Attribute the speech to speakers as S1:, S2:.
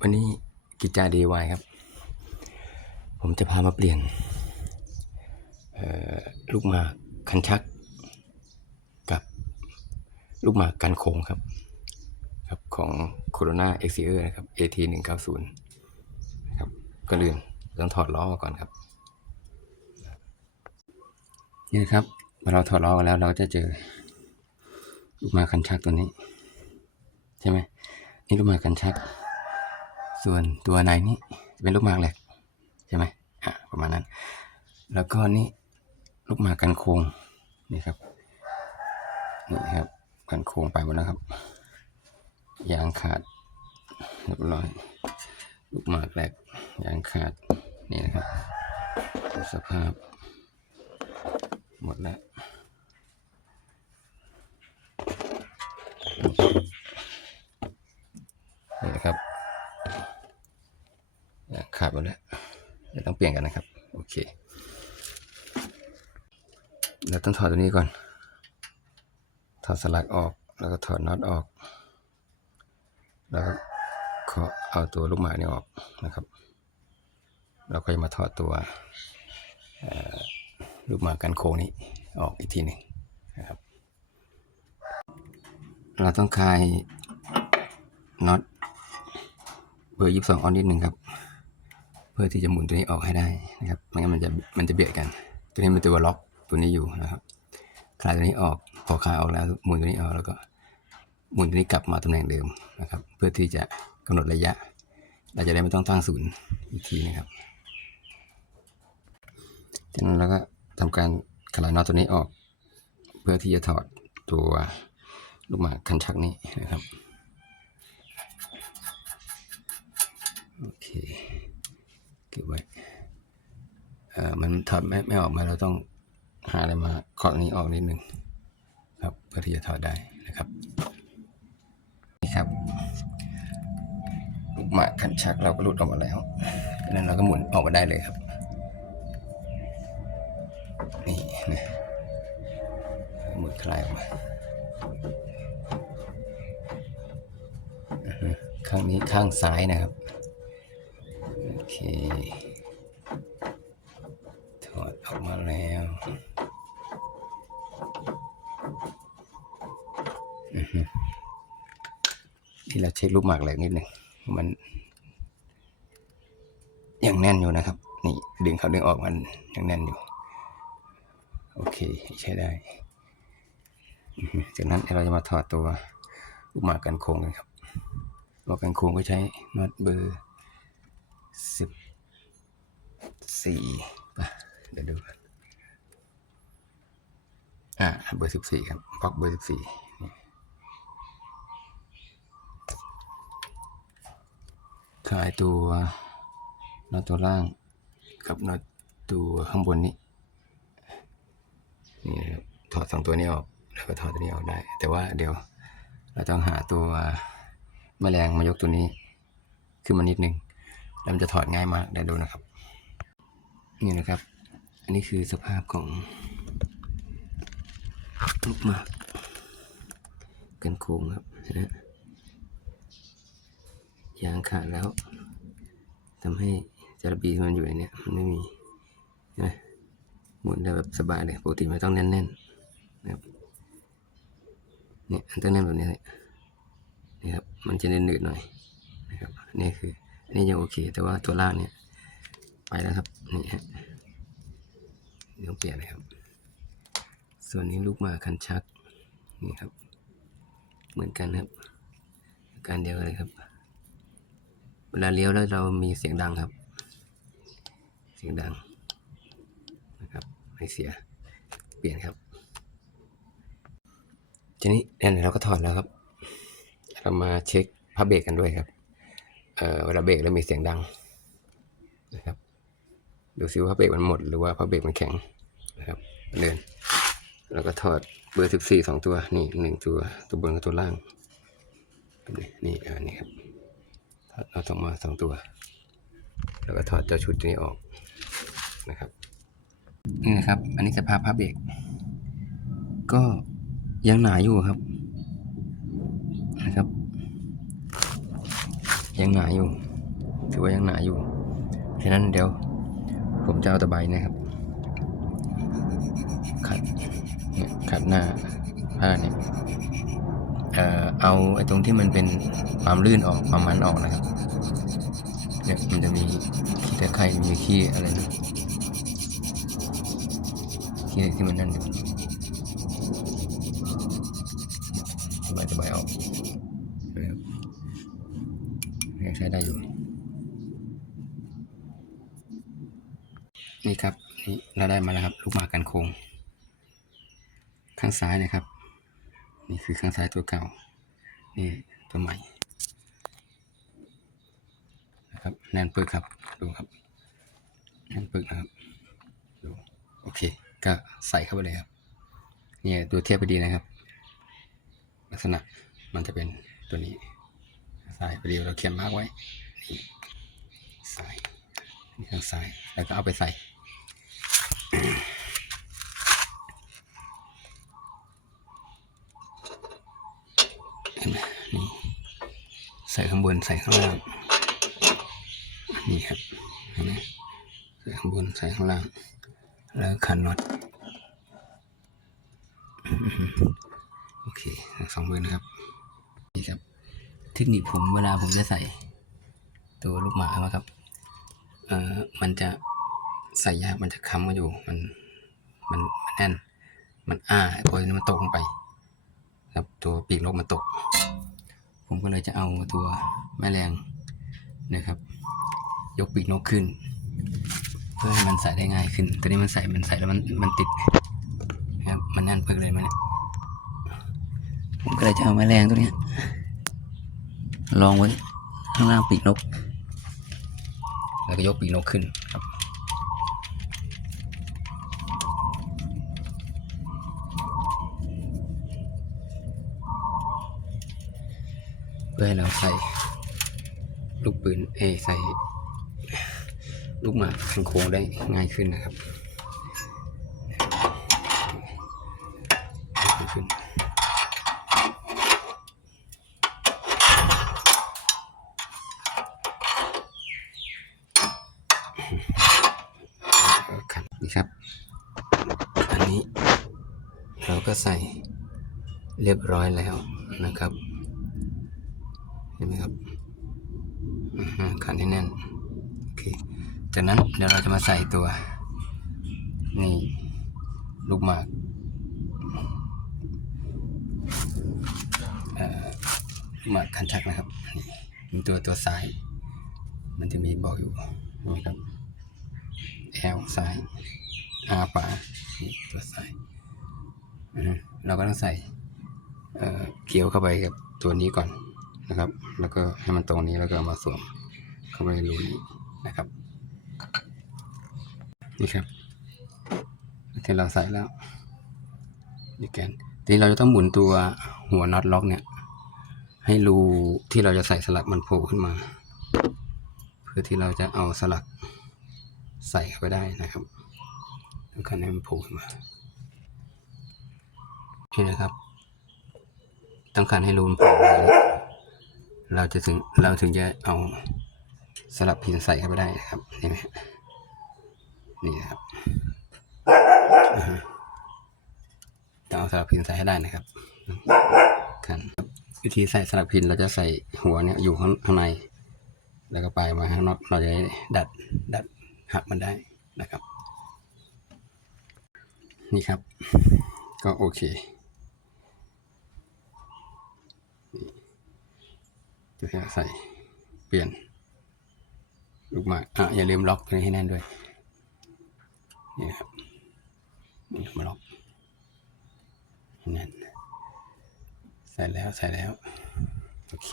S1: วันนี้กิจจา DIY ครับ ผมจะพามาเปลี่ยนลูกหมากคันชัก กับลูกหมากกันโค้งครับครับของ Corona e x i e r นะครับ AT 1 9 0นะครับก็เลื่อนต้องถอดล้อก่อนครับ นี่ครับเมื่อเราถอดล้อแล้วเราจะเจอลูกหมากคันชักตัวนี้ ใช่ไหมนี่ลูกหมากคันชัก ส่วนตัวในนี่จะเป็นลูกหมากเหลกใช่ไหมอะประมาณนั้น แล้วก็นี่ลูกหมากกันโค้งนี่ครับนี่ครับกันโค้งไปหมดแล้วครับยางขาดเรียบร้อย ลูกหมากแหลกยางขาดนี่นะครับสภาพหมดแล้ว หมดแล้วเดี๋ยวต้องเปลี่ยนกันนะครับ โอเค เราต้องถอดตัวนี้ก่อน ถอดสลักออก แล้วก็ถอดน็อตออก แล้วก็ขอเอาตัวลูกหมานี่ออกนะครับ เราก็จะมาถอดตัวลูกหมากกันโค้งนี้ออกอีกทีหนึ่งนะครับ เราต้องคลายน็อตเบอร์ยี่สิบสองออนนิดหนึ่งครับ เพื่อที่จะหมุนตัวนี้ออกให้ได้นะครับไม่งั้นมันจะมันจะเบียดกัน ตัวนี้มันตัวล็อกตัวนี้อยู่นะครับคลายตัวนี้ออกพอคลายออกแล้วหมุนตัวนี้ออกแล้วก็หมุนตัวนี้กลับมาตำแหน่งเดิมนะครับ เพื่อที่จะกำหนดระยะ เราจะได้ไม่ต้องตั้งศูนย์อีกทีนะครับจากนั้นเราก็ทำการคลายน็อตตัวนี้ออก เพื่อที่จะถอดตัวลูกหมากคันชักนี้นะครับโอเค เก็บไว้มันถอดไม่ไม่ออกมาเราต้องหาอะไรมาเคาะนี้ออกนิดนึงครับเพื่อที่จะถอดได้นะครับนี่ครับลูกหมากคันชักเราก็หลุดออกมาแล้วดังนั้นเราก็หมุนออกมาได้เลยครับนี่นะหมุนคลายออกมาข้างนี้ข้างซ้ายนะครับ โอเค ถอดออกมาแล้วอือฮึ ที่เราเช็คลูกหมากแหลกนิดหนึ่งมันยังแน่นอยู่นะครับ นี่ดึงเขาดึงออกมันยังแน่นอยู่ โอเคใช้ได้ จากนั้นเราจะมาถอดตัวลูกหมากกันโค้งกันครับลูกหมากกันโค้งก็ใช้น็อตเบอร์สิบสี่ป่ะเดี๋ยวดูอ่าเบอร์สิบสี่ครับบล็อกเบอร์สิบสี่ ขายตัวน็อตตัวล่างกับน็อตตัวข้างบนนี้นี่นะครับถอดสองตัวนี้ออกแล้วก็ถอดตัวนี้ออกได้ แต่ว่าเดี๋ยวเราต้องหาตัวแมลงมายกตัวนี้ขึ้นมานิดนึงแล้วมันจะถอดง่ายมากได้ดูนะครับ นี่นะครับ อันนี้คือสภาพของลูกหมากกันโค้งครับนะ ยางขาดแล้วทำให้จาระบีที่มันอยู่ในนี้มันไม่มีนะหมุนได้แบบสบายเลยปกติมันต้องแน่นๆนะครับเนี่ยอันต้องแน่นแบบนี้เลยนี่ครับมันจะเน้นหนืดหน่อยนะครับนี่คือนนี้ยังโอเค แต่ว่าตัวล่างเนี่ยไปแล้วครับนี่ฮะเดี๋ยวเปลี่ยนเลยครับ ส่วนนี้ลูกมาคันชักนี่ครับ เหมือนกันครับ การเดียวกันเลยครับ วลาเลี้ยวแล้วเรามีเสียงดังครับ เสียงดังนะครับไม่เสีย เปลี่ยนครับ ทีนี้เนี่ยเราก็ถอดแล้วครับ เรามาเช็คพับเบรกกันด้วยครับเอ่อเวลาเบรกแล้วมีเสียงดังนะครับดูซิว่าพับเบรกมันหมดหรือว่าพับเบรกมันแข็งนะครับเดินแล้วก็ถอดเบอร์สิบสี่สองตัวนี่หนึ่งตัวตัวบนกับตัวล่าง นี่นี่ออนี่ครับ เอาสองมาสองตัว แล้วก็ถอดเจ้าชุดนี้ออกนะครับนี่นะครับ อันนี้สภาพผ้าเบรกก็ยังหนาอยู่ครับนะครับ ยังหนาอยู่ ถือว่ายังหนาอยู่ฉะนั้นเดี๋ยวผมจะเอาตะไบนะครับ ขัดเนี่ยขัดหน้าผ้าเนี่ยเอ่อเอาไอ้ตรงที่มันเป็นความลื่นออกความมันออกนะครับ เนี่ยมันจะมีขี้ตะไคร่มีขี้อะไรนะขี้ที่มันนั่นอยู่สบายสบายออกเห็นไหมครับยังใช้ได้อยู่นี่ครับนี่เราได้มาแล้วครับ ลูกหมากกันโคงข้างซ้ายนะครับ นี่คือข้างซ้ายตัวเก่า นี่ตัวใหม่ ครับแน่นปึกครับดูครับแน่นปึกนะครับดูโอเค ก็ใส่เข้าไปเลยครับเนี่ยตัวเทียบไปดีนะครับ ลักษณะมันจะเป็นตัวนี้ใส่ไปดีเราเขียนมากไว้นี่ใส่นี่ข้างซ้ายแล้วก็เอาไปใส่เห็นไหมนี่ใส่ข้างบนใส่ข้างล่าง นี่ครับเห็นไหมใส่ข้างบนใส่ข้างล่าง แล้วขันน็อตโอเคสองมือนะครับ นี่ครับ เทคนิคผมเวลาผมจะใส่ ตัวลูกหมาแล้วครับ เอ่อ มันจะใส่ยาก มันจะค้ำมาอยู่ มัน มัน มันแน่น มันอ้าพอมันตกลงไป ครับ ตัวปีกนกมันตก ผมก็เลยจะเอาตัวแม่แรงนะครับ ยกปีกนกขึ้น เพื่อให้มันใส่ได้ง่ายขึ้นตัวนี้มันใส่มันใส่แล้วมันมันติดนะครับมันแน่นเพิกเลยมันเนี่ยผมก็เลยจะเอาแม่แรงตัวเนี้ยลองไว้ข้างล่างปีกนก แล้วก็ยกปีกนกขึ้นครับเพื่อให้เราใส่ลูกปืนเอยใส่ ลูกหมากคันโค้งได้ง่ายขึ้นนะครับขึ้นนี่ครับ อันนี้เราก็ใส่เรียบร้อยแล้วนะครับ เห็นไหมครับขันให้แน่น จากนั้นเดี๋ยวเราจะมาใส่ตัว นี่ ลูกหมากลูกหมากคันชักนะครับนี่มีตัวตัวซ้าย มันจะมีบอกอยู่นไหมครับ L ซ้าย R ขวาตัวซ้ายอือฮึเราก็ต้องใส่เกี่ยวเข้าไปกับตัวนี้ก่อนนะครับ แล้วก็ให้มันตรงนี้แล้วก็เอามาสวมเข้าไปในรูนี้นะครับ นี่ครับที่เราใส่แล้วนี่แกนทีเราจะต้องหมุนตัวหัวน็อตล็อกเนี่ย ให้รูที่เราจะใส่สลักมันโผล่ขึ้นมา เพื่อที่เราจะเอาสลักใส่เข้าไปได้นะครับต้องการให้มันโผล่ขึ้นมานี่นะครับต้องการให้รูมันโผล่มานเราจะถึงเราถึงจะเอาสลับพินใส่เข้าไปได้นะครับนี่ไหม นี่ครับต้องเอาสลับพินใส่ให้ได้นะครับกันวิธีใส่สลับพินเราจะใส่หัวเนี่ยอยู่ข้างางใน แล้วก็ปลายมาข้างนอกเราจะดัดดัดหักมันได้นะครับ นี่ครับ ก็โอเคตัวที่เราใส่เปลี่ยนลูกหมากอะอย่าลืมล็อกตัวนี้ให้แน่นด้วย นี่ครับนี่มาล็อกนั่นใส่แล้วใส่แล้ว โอเค